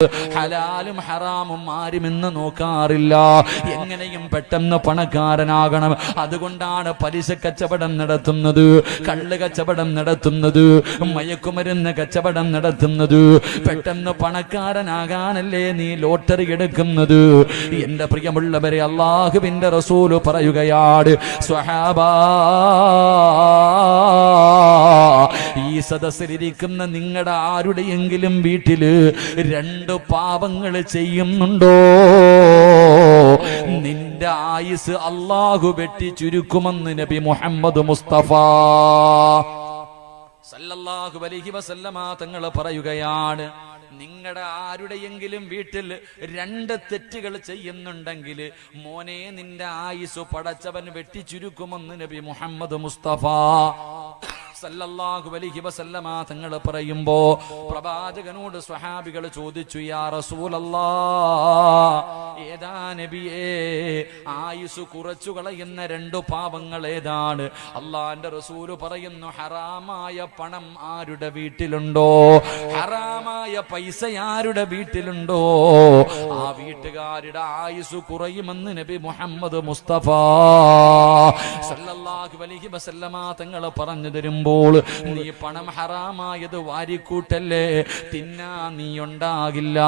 ഹലാലും ഹറാമും ആരുമെന്ന് നോക്കാറില്ല. എങ്ങനെയും പെട്ടെന്ന് പണക്കാരനാകണം. അതുകൊണ്ടാണ് പലിശ കച്ചവടം നടത്തുന്നത്, കള്ള് കച്ചവടം നടത്തുന്നത്, മയക്കുമരുന്ന് കച്ചവടം നടത്തുന്നത്. പെട്ടെന്ന് പണക്കാരനാകാനല്ലേ നീ ലോട്ടറി എടുക്കുന്നത്. എന്റെ പ്രിയമുള്ളവരെ, അല്ലാഹുവിന്റെ റസൂല് പറയുകയാണ്, സ്വഹാബാ, ഈ സദസ്സിലിരിക്കുന്ന നിങ്ങളുടെ ആരുടെയെങ്കിലും വീട്ടില് രണ്ട് പാപങ്ങൾ ചെയ്യുന്നുണ്ടോ, നിന്റെ ആയുസ് അല്ലാഹു വെട്ടി ചുരുക്കുമെന്ന് നബി മുഹമ്മദ് മുസ്തഫ സല്ലല്ലാഹു അലൈഹി വസല്ലമ തങ്ങൾ പറയുകയാണ്. നിങ്ങളുടെ ആരുടെയെങ്കിലും വീട്ടിൽ രണ്ട് തെറ്റുകൾ ചെയ്യുന്നുണ്ടെങ്കിൽ മോനെ, നിന്റെ ആയുസ് പടച്ചവൻ വെട്ടിച്ചുരുക്കുമെന്ന് നബി മുഹമ്മദ് മുസ്തഫ സല്ലല്ലാഹു അലൈഹി വസല്ലമ തങ്ങൾ പറയുമ്പോ പ്രവാചകനോട് സ്വഹാബികൾ ചോദിച്ചു, യാ റസൂലല്ലാഹ്, ഏതാ നബിയേ ആയുസ് കുറച്ചു കളയുന്ന രണ്ട് പാപങ്ങൾ ഏതാണ്? അള്ളാന്റെ റസൂല് പറയുന്നു, ഹറാമായ പണം ആരുടെ വീട്ടിലുണ്ടോ, ഹറാമായ പൈസ ആരുടെ വീട്ടിലുണ്ടോ, ആ വീട്ടുകാരുടെ ആയുസ് കുറയുമെന്ന് നബി മുഹമ്മദ് മുസ്തഫ സല്ലല്ലാഹു അലൈഹി വസല്ലമ തങ്ങൾ പറഞ്ഞു തരുമ്പോൾ, നീ പണം ഹറാമായത് വാരിക്കൂട്ടല്ലേ, തിന്നാ നീ ഉണ്ടാകില്ല,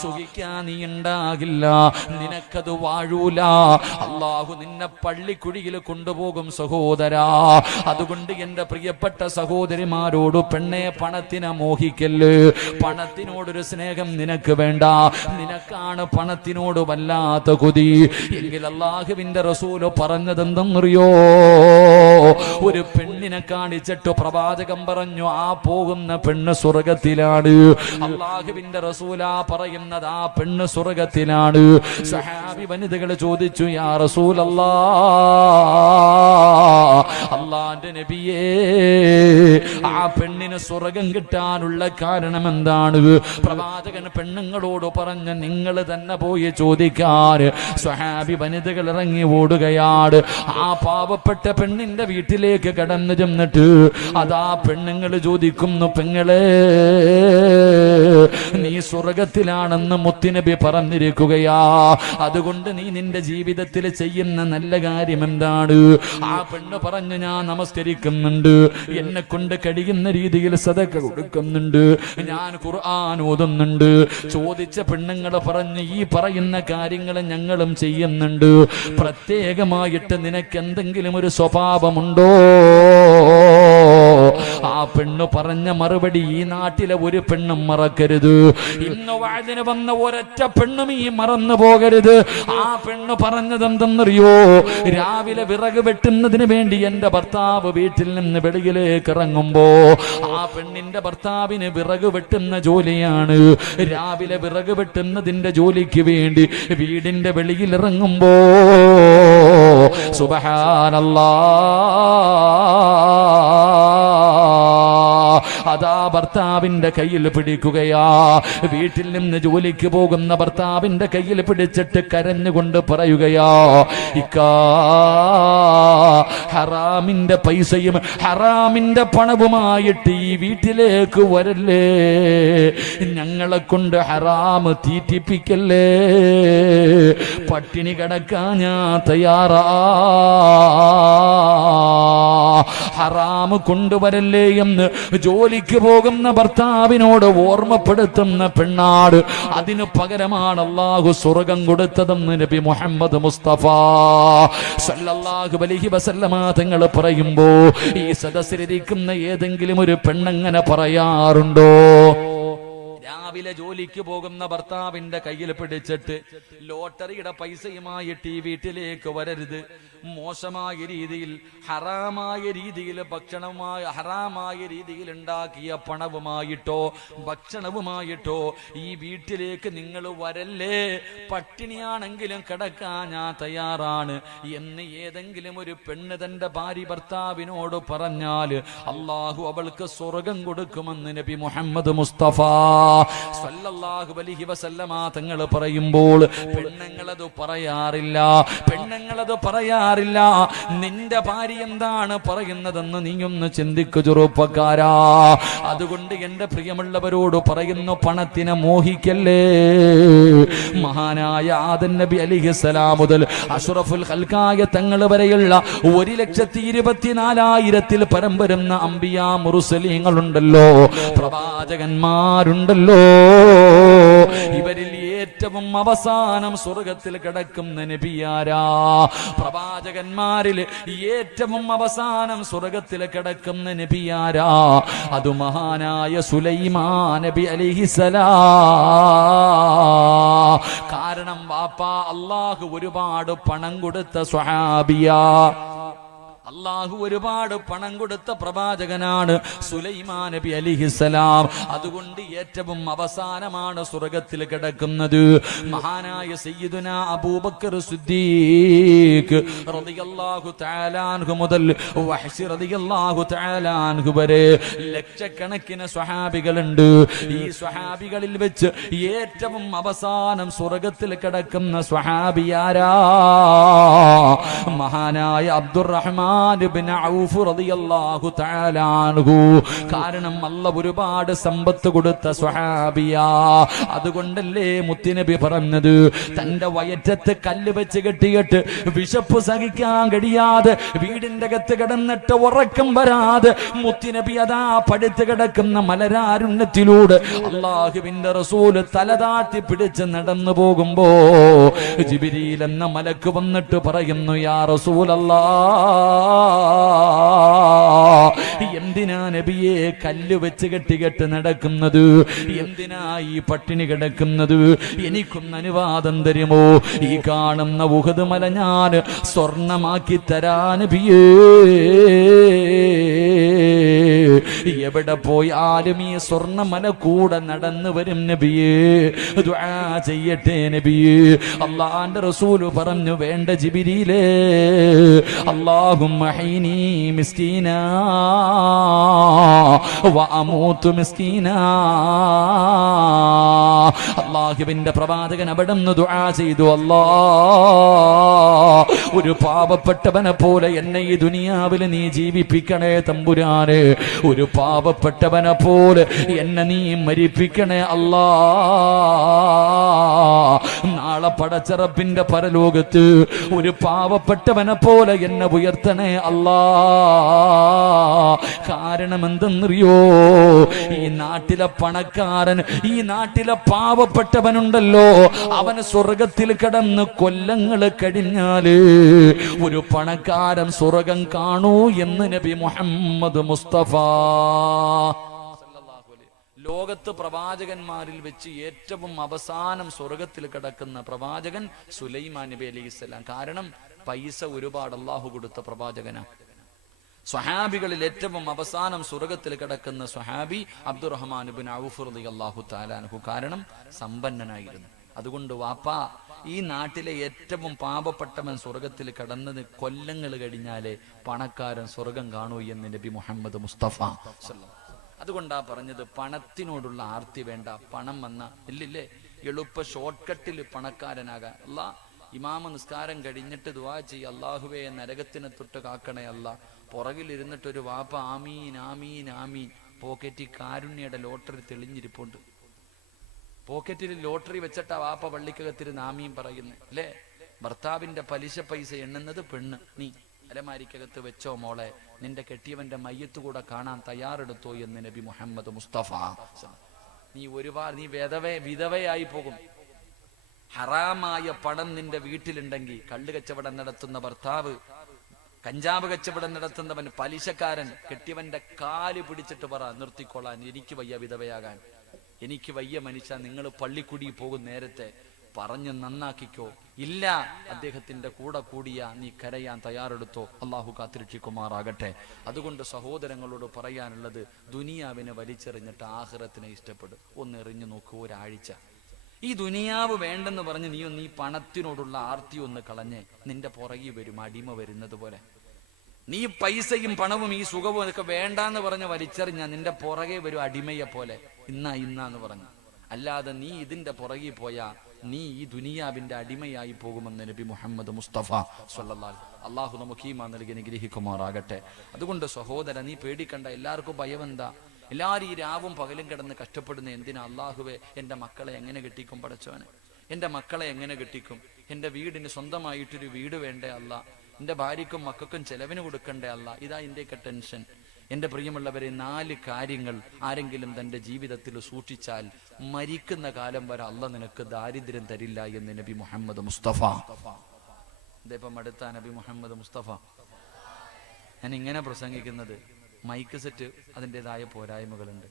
സുഖിക്കാൻ നീ ഉണ്ടാകില്ല, നിനക്കത് വാഴൂല. അല്ലാഹു നിന്നെ പള്ളിക്കുഴിയിൽ കൊണ്ടുപോകും സഹോദരാ. അതുകൊണ്ട് എന്റെ പ്രിയപ്പെട്ട സഹോദരിമാരോട്, പെണ്ണെ, പണത്തിനെ മോഹിക്കല്ല്. പണത്തിനോടൊരു സ്നേഹം നിനക്ക് വേണ്ട, നിനക്കാണ് പണത്തിനോട് വല്ലാത്ത കൊതി എങ്കിൽ അല്ലാഹുവിന്റെ റസൂല് പറഞ്ഞതെന്തെന്നറിയോ? ഒരു പെണ്ണിനെ കാണിച്ചിട്ട് പ്രവാചകം പറഞ്ഞു, ആ പോകുന്ന പെണ്ണ് സ്വർഗത്തിലാണ്. അല്ലാഹുവിന്റെ റസൂലാ പറയുന്നത്, ആ പെണ്ണ് സ്വർഗത്തിലാണ്. സഹാബി വനിതകൾ ചോദിച്ചു, യാ റസൂലല്ലാഹ്, അല്ലാഹുവിന്റെ നബിയേ, ആ പെണ്ണിന് സ്വർഗം കിട്ടാനുള്ള കാരണം എന്താണ്? പ്രവാചകൻ പെണ്ണുങ്ങളോട് പറഞ്ഞു, നിങ്ങൾ തന്നെ പോയി ചോദിക്കാൻ. സഹാബി വനിതകൾ ഇറങ്ങി ഓടുകയാണ്. ആ പാവപ്പെട്ട പെണ്ണിന്റെ വീട്ടിലേക്ക് കടന്നു ചെന്നിട്ട് അതാ പെണ്ണുങ്ങൾ ചോദിക്കുന്നു, പെങ്ങളെ, നീ സ്വർഗത്തിലാണെന്ന് മുത്തുനബി പറഞ്ഞിരിക്കുകയാ, അതുകൊണ്ട് നീ നിന്റെ ജീവിതത്തിൽ ചെയ്യുന്ന നല്ല കാര്യം എന്താണ്? ആ പെണ്ണ് പറഞ്ഞു, ഞാൻ നമസ്കരിക്കുന്നുണ്ട്, എന്നെ കൊണ്ട് കഴിയുന്ന രീതിയിൽ സദഖ കൊടുക്കുന്നുണ്ട്, ഞാൻ ഖുർആൻ ഓതുന്നുണ്ട്. ചോദിച്ച പെണ്ണുങ്ങൾ പറഞ്ഞു, ഈ പറയുന്ന കാര്യങ്ങൾ ഞങ്ങളും ചെയ്യുന്നുണ്ട്, പ്രത്യേകമായിട്ട് നിനക്ക് എന്തെങ്കിലും ഒരു സ്വഭാവമുണ്ടോ? ആ പെണ്ണ് പറഞ്ഞ മറുപടി ഈ നാട്ടിലെ ഒരു പെണ്ണും മറക്കരുത്. ഇന്ന് വഅദിന് വന്ന ഒരൊറ്റ പെണ്ണും ഈ മറന്നു പോകരുത്. ആ പെണ്ണ് പറഞ്ഞത് എന്തെന്നറിയോ? രാവിലെ വിറക് വെട്ടുന്നതിന് വേണ്ടി എന്റെ ഭർത്താവ് വീട്ടിൽ നിന്ന് വെളിയിലേക്ക് ഇറങ്ങുമ്പോ, ആ പെണ്ണിന്റെ ഭർത്താവിന് വിറക് വെട്ടുന്ന ജോലിയാണ്. രാവിലെ വിറക് വെട്ടുന്നതിന്റെ ജോലിക്ക് വേണ്ടി വീടിന്റെ വെളിയിൽ ഇറങ്ങുമ്പോ, അതാ ഭർത്താവിന്റെ കയ്യിൽ പിടിക്കുകയാ. വീട്ടിൽ നിന്ന് ജോലിക്ക് പോകുന്ന ഭർത്താവിന്റെ കയ്യിൽ പിടിച്ചിട്ട് കരഞ്ഞുകൊണ്ട് പറയുകയാ, ഇക്കാ, ഹറാമിന്റെ പൈസയും ഹറാമിന്റെ പണവുമായിട്ട് ഈ വീട്ടിലേക്ക് വരല്ലേ, ഞങ്ങളെ കൊണ്ട് ഹറാമ് തീറ്റിപ്പിക്കല്ലേ, പട്ടിണി കിടക്കാൻ ഞാൻ തയ്യാറാ, ഹറാമ് കൊണ്ടുവരല്ലേ എന്ന് ജോലിക്ക് പോകുന്ന ഭർത്താവിനോട് ഓർമ്മപ്പെടുത്തുന്ന പെണ്ണാട്. അതിനു പകരമാണ് അല്ലാഹു സ്വർഗം കൊടുത്തതെന്ന് നബി മുഹമ്മദ് മുസ്തഫ സല്ലല്ലാഹു അലൈഹി വസല്ലമ തങ്ങൾ പറയുമ്പോ, ഈ സദസ്സിലിരിക്കുന്ന ഏതെങ്കിലും ഒരു പെണ്ണങ്ങനെ പറയാറുണ്ടോ? രാവിലെ ജോലിക്ക് പോകുന്ന ഭർത്താവിന്റെ കയ്യിൽ പിടിച്ചിട്ട്, ലോട്ടറിയുടെ പൈസയുമായിട്ട് ഈ വീട്ടിലേക്ക് വരരുത്, മോശമായ രീതിയിൽ ഹറാമായ രീതിയിൽ ഭക്ഷണവുമായി, ഹറാമായ രീതിയിൽ ഉണ്ടാക്കിയ പണവുമായിട്ടോ ഭക്ഷണവുമായിട്ടോ ഈ വീട്ടിലേക്ക് നിങ്ങൾ വരല്ലേ, പട്ടിണിയാണെങ്കിലും കിടക്കാൻ ഞാൻ തയ്യാറാണ് എന്ന് ഏതെങ്കിലും ഒരു പെണ്ണ് തന്റെ ഭാര്യ ഭർത്താവിനോട് പറഞ്ഞാൽ അല്ലാഹു അവൾക്ക് സ്വർഗം കൊടുക്കുമെന്ന് നബി മുഹമ്മദ് മുസ്തഫ സല്ലല്ലാഹു അലൈഹി വസല്ലമ തങ്ങൾ പറയുമ്പോൾ, പെണ്ണുങ്ങളത് പറയാറില്ല. പെണ്ണുങ്ങളത് പറയാ പറയാറില്ല. നിന്റെ ഭാര്യ എന്താണ് പറയുന്നതെന്ന് നീയൊന്ന് ചിന്തിക്കു ചെറുപ്പക്കാരാ. അതുകൊണ്ട് എന്റെ പ്രിയമുള്ളവരോട് പറയുന്നു, പണത്തിനെ മോഹിക്കല്ലേ. മഹാനായ ആദം നബി അലൈഹിസ്സലാം മുതൽ അഷ്റഫുൽ ഖൽഖായ തങ്ങൾ വരെയുള്ള 1,24,000 പരം വരുന്ന അംബിയാ മുർസലീങ്ങളുണ്ടല്ലോ, പ്രവാചകന്മാരുണ്ടല്ലോ. ഇവരിൽ ഏറ്റവും അവസാനം സ്വർഗത്തിൽ കിടക്കുന്ന നബിയാരാ? പ്രവാചകന്മാരിൽ ഏറ്റവും അവസാനം സ്വർഗത്തിൽ കിടക്കുന്ന നബിയാരാ? അത് മഹാനായ സുലൈമാൻ നബി അലൈഹിസ്സലാം. കാരണം വാപ്പാ അല്ലാഹു ഒരുപാട് പണം കൊടുത്ത സ്വഹാബിയാ. അല്ലാഹു ഒരുപാട് പണം കൊടുത്ത പ്രവാചകനാണ് സുലൈമാൻ നബി അലൈഹിസ്സലാം. അതുകൊണ്ട് ഏറ്റവും അവസാനമാണ് സ്വർഗത്തിൽ കിടക്കുന്നത്. മഹാനായ സയ്യിദുനാ അബൂബക്കർ സിദ്ദീഖ് റളിയല്ലാഹു തആല അൻഹു മുതൽ വഹ്ശി റളിയല്ലാഹു തആല അൻഹു വരെ ലക്ഷക്കണക്കിന് സ്വഹാബികളുണ്ട്. ഈ സ്വഹാബികളിൽ വെച്ച് ഏറ്റവും അവസാനം സ്വർഗത്തിൽ കിടക്കുന്ന സ്വഹാബിയാരാ? മഹാനായ അബ്ദുറഹ്മാൻ ഇബ്നു ഔഫ് റളിയല്ലാഹു തആല അൻഹു. കാരണം അല്ലാഹു ഒരുപാട് സമ്പത്ത് കൊടുത്ത സ്വഹാബിയാ. അതുകൊണ്ടല്ലേ മുത്തുനബി പറഞ്ഞത്, തന്റെ വയറ്റത്ത് കല്ല് വെച്ച് കെട്ടിയിട്ട് വിശപ്പ് സഹിക്കാൻ കഴിയാതെ വീടിന്റെ അകത്ത് കിടന്നിട്ട് ഉറക്കം വരാതെ മുത്തുനബി അതാ പടുത്ത് കിടക്കുന്ന മലരാരുണ്യത്തിലൂടെ അല്ലാഹുവിന്റെ റസൂല് തലതാട്ടി പിടിച്ച് നടന്നു പോകുമ്പോ ജിബ്രീൽ എന്ന മലക്ക് വന്നിട്ട് പറയുന്നു, യാ റസൂലല്ലാഹ്, എന്തിനാ നബിയെ കല്ല് വെച്ച് കെട്ടികെട്ട് നടക്കുന്നത്? എന്തിനാ ഈ പട്ടിണി കിടക്കുന്നത്? എനിക്കൊന്ന് അനുവാദം തരുമോ? ഈ കാണുന്ന ഉഹദ് മല ഞാൻ സ്വർണമാക്കി തരാ നബിയേ. എവിടെ പോയാലും ഈ സ്വർണ്ണമല കൂടെ നടന്നു വരും നബിയേ. ദുആ ചെയ്യട്ടെ നബിയേ. അല്ലാഹുവിന്റെ റസൂൽ പറഞ്ഞു, വേണ്ട ജിബ്രീലേ, അല്ലാഹുമ്മ ഹീനി മിസ്കീനാ വഅമൂതു മിസ്കീനാ. അല്ലാഹുവിന്റെ പ്രവാചകൻ അവിടെ നിന്ന് ദുആ ചെയ്തു, അല്ലാഹ്, ഒരു പാവപ്പെട്ടവനെ പോലെ എന്നെ ഈ ദുനിയാവിൽ നീ ജീവിപ്പിക്കണേ തമ്പുരാനെ. ഒരു പാവപ്പെട്ടവനെ പോലെ എന്നെ നീ മരിപ്പിക്കണേ അല്ലാ. നാളെ പടച്ചറപ്പിന്റെ പരലോകത്ത് ഒരു പാവപ്പെട്ടവനെ പോലെ എന്നെ ഉയർത്തണേ അല്ലാ. കാരണം എന്തെന്നറിയോ? ഈ നാട്ടിലെ പണക്കാരൻ, ഈ നാട്ടിലെ പാവപ്പെട്ടവനുണ്ടല്ലോ, അവന് സ്വർഗത്തിൽ കിടന്ന് കൊല്ലങ്ങൾ കഴിഞ്ഞാല് ഒരു പണക്കാരൻ സ്വർഗം കാണൂ എന്ന് നബി മുഹമ്മദ് മുസ്തഫ. ലോകത്ത് പ്രവാചകന്മാരിൽ വെച്ച് ഏറ്റവും അവസാനം സ്വർഗത്തിൽ കിടക്കുന്ന പ്രവാചകൻ സുലൈമാൻ നബി അലൈഹിസ്സലാം. കാരണം പൈസ ഒരുപാട് അല്ലാഹു കൊടുത്ത പ്രവാചകനാ. സ്വഹാബികളിൽ ഏറ്റവും അവസാനം സ്വർഗത്തിൽ കിടക്കുന്ന സ്വഹാബി അബ്ദുറഹ്മാൻ ഇബ്നു ഔഫ് റളിയല്ലാഹു തആല അൻഹു. കാരണം സമ്പന്നനായിരുന്നു. അതുകൊണ്ട് വാപ്പാ, ഈ നാട്ടിലെ ഏറ്റവും പാവപ്പെട്ടവൻ സ്വർഗത്തിൽ കടന്നത് കൊല്ലങ്ങൾ കഴിഞ്ഞാലേ പണക്കാരൻ സ്വർഗം കാണൂ എന്ന് നബി മുഹമ്മദ് മുസ്തഫ. അതുകൊണ്ടാ പറഞ്ഞത്, പണത്തിനോടുള്ള ആർത്തി വേണ്ട. പണം വന്ന ഇല്ലില്ലേ എളുപ്പ ഷോർട്ട് കട്ടിൽ പണക്കാരനാകാൻ. അല്ലാ, ഇമാമ നിസ്കാരം കഴിഞ്ഞിട്ട് ദുആ ചെയ്യ, അല്ലാഹുവേ നരകത്തിനെ തൊട്ട് കാക്കണേ അല്ലാ. പുറകിലിരുന്നിട്ടൊരു വാപ്പ ആമീൻ ആമീൻ ആമീൻ. പോക്കറ്റിൽ കാരുണ്യയുടെ ലോട്ടറി തെളിഞ്ഞിരിപ്പുണ്ട്. പോക്കറ്റിൽ ലോട്ടറി വെച്ചിട്ടാ വാപ്പ പള്ളിക്കകത്തിരുന്ന് ആമീൻ പറയുന്നു അല്ലേ. ഭർത്താവിന്റെ പലിശ പൈസ എണ്ണുന്നത് പെണ്ണ്. നീ അലമാരിക്കകത്ത് വെച്ചോ മോളെ, നിന്റെ കെട്ടിയവന്റെ മയ്യത്ത് കൂടെ കാണാൻ തയ്യാറെടുത്തോ എന്ന് നബി മുഹമ്മദ് മുസ്തഫ. നീ വിധവയായി പോകും. ഹറാമായ പണം നിന്റെ വീട്ടിലുണ്ടെങ്കിൽ, കള്ള് കച്ചവടം നടത്തുന്ന ഭർത്താവ്, കഞ്ചാവ് കച്ചവടം നടത്തുന്നവൻ, പലിശക്കാരൻ, കെട്ടിയവന്റെ കാല് പിടിച്ചിട്ട് പറ, നിർത്തിക്കൊള്ളാൻ, എനിക്ക് വയ്യ വിധവയാകാൻ, എനിക്ക് വയ്യ മനുഷ്യ, നിങ്ങൾ പള്ളിക്കുടി പോകും നേരത്തെ പറഞ്ഞ് നന്നാക്കിക്കോ. ഇല്ല, അദ്ദേഹത്തിന്റെ കൂടെ കൂടിയ നീ കരയാൻ തയ്യാറെടുത്തോ. അള്ളാഹു കാത്തിരക്ഷിക്കുമാറാകട്ടെ. അതുകൊണ്ട് സഹോദരങ്ങളോട് പറയാനുള്ളത്, ദുനിയാവിനെ വലിച്ചെറിഞ്ഞിട്ട് ആഖിറത്തിനെ ഇഷ്ടപ്പെടും. ഒന്ന് എറിഞ്ഞു നോക്കൂ ഒരാഴ്ച. ഈ ദുനിയാവ് വേണ്ടെന്ന് പറഞ്ഞ് നീ പണത്തിനോടുള്ള ആർത്തി ഒന്ന് കളഞ്ഞ് നിന്റെ പുറകെ വരും അടിമ വരുന്നത് പോലെ. നീ പൈസയും പണവും ഈ സുഖവും ഒക്കെ വേണ്ടാന്ന് പറഞ്ഞ് വലിച്ചെറിഞ്ഞ നിന്റെ പുറകെ വരും അടിമയെ പോലെ. ഇന്നാന്ന് പറഞ്ഞു. അല്ലാതെ നീ ഇതിന്റെ പുറകിൽ പോയാ നീ ഈ ദുനിയാവിന്റെ അടിമയായി പോകുമെന്ന് നബി മുഹമ്മദ് മുസ്തഫ സ്വല്ലല്ലാഹു അലൈഹി വസല്ലം. അള്ളാഹു നമുക്ക് ഈമാൻ നൽകി അനുഗ്രഹിക്കുമാറാകട്ടെ. അതുകൊണ്ട് സഹോദര, നീ പേടിക്കണ്ട. എല്ലാവർക്കും ഭയം എന്താ? എല്ലാവരും ഈ രാവും പകലും കിടന്ന് കഷ്ടപ്പെടുന്ന എന്തിനാ? അള്ളാഹുവേ, എൻ്റെ മക്കളെ എങ്ങനെ കെട്ടിക്കും പടച്ചവനെ? എൻ്റെ മക്കളെ എങ്ങനെ കെട്ടിക്കും? എൻ്റെ വീടിന് സ്വന്തമായിട്ടൊരു വീട് വേണ്ടേ അല്ല? എൻ്റെ ഭാര്യയ്ക്കും മക്കൾക്കും ചെലവിന് കൊടുക്കണ്ടേ അല്ല? ഇതാ ഇന്ത്യക്ക് ടെൻഷൻ. എൻ്റെ പ്രിയമുള്ളവരെ, 4 കാര്യങ്ങൾ ആരെങ്കിലും തൻ്റെ ജീവിതത്തിൽ സൂക്ഷിച്ചാൽ മരിക്കുന്ന കാലം വരെ അല്ല നിനക്ക് ദാരിദ്ര്യം തരില്ല എന്ന് നബി മുഹമ്മദ് മുസ്തഫ. ഇതിപ്പം അടുത്ത നബി മുഹമ്മദ് മുസ്തഫ. ഞാൻ ഇങ്ങനെ പ്രസംഗിക്കുന്നത്, മൈക്ക് സെറ്റ് അതിൻ്റെതായ പോരായ്മകളുണ്ട്.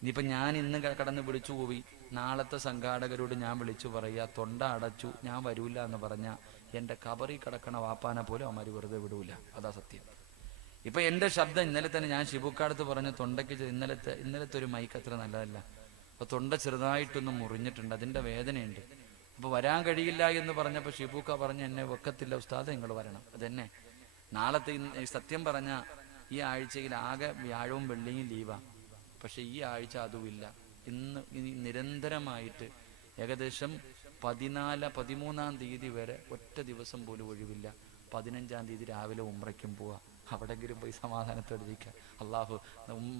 ഇനിയിപ്പം ഞാൻ ഇന്ന് കടന്ന് വിളിച്ചു പോയി, നാളത്തെ സംഘാടകരോട് ഞാൻ വിളിച്ചു പറയുക തൊണ്ട അടച്ചു ഞാൻ വരൂല എന്ന് പറഞ്ഞാൽ എൻ്റെ കബറി കിടക്കണ വാപ്പാനെ പോലും അവന്മാർ വെറുതെ വിടൂല. അതാ സത്യം. ഇപ്പൊ എൻ്റെ ശബ്ദം ഇന്നലെ തന്നെ ഞാൻ ഷിബുക്കാടത്ത് പറഞ്ഞ തൊണ്ടയ്ക്ക് ഇന്നലത്തെ ഒരു മൈക്ക് അത്ര നല്ലതല്ല. അപ്പൊ തൊണ്ട ചെറുതായിട്ടൊന്നും മുറിഞ്ഞിട്ടുണ്ട്, അതിൻ്റെ വേദനയുണ്ട്. അപ്പൊ വരാൻ കഴിയില്ല എന്ന് പറഞ്ഞപ്പോൾ ഷിബുക്ക പറഞ്ഞ് എന്നെ വെക്കത്തില്ല ഉസ്താദ്, നിങ്ങൾ വരണം. അതെന്നെ നാളത്തെ സത്യം പറഞ്ഞ ഈ ആഴ്ചയിൽ ആകെ വ്യാഴവും വെള്ളിയും ലീവാ. പക്ഷെ ഈ ആഴ്ച അതുമില്ല. ഇനി നിരന്തരമായിട്ട് ഏകദേശം 13-ാം തീയതി വരെ ഒറ്റ ദിവസം പോലും ഒഴിവില്ല. 15-ാം തീയതി രാവിലെ ഉംറയ്ക്കും പോവാ. അവിടെങ്കിലും പോയി സമാധാനത്തോടിരിക്കുക. അള്ളാഹു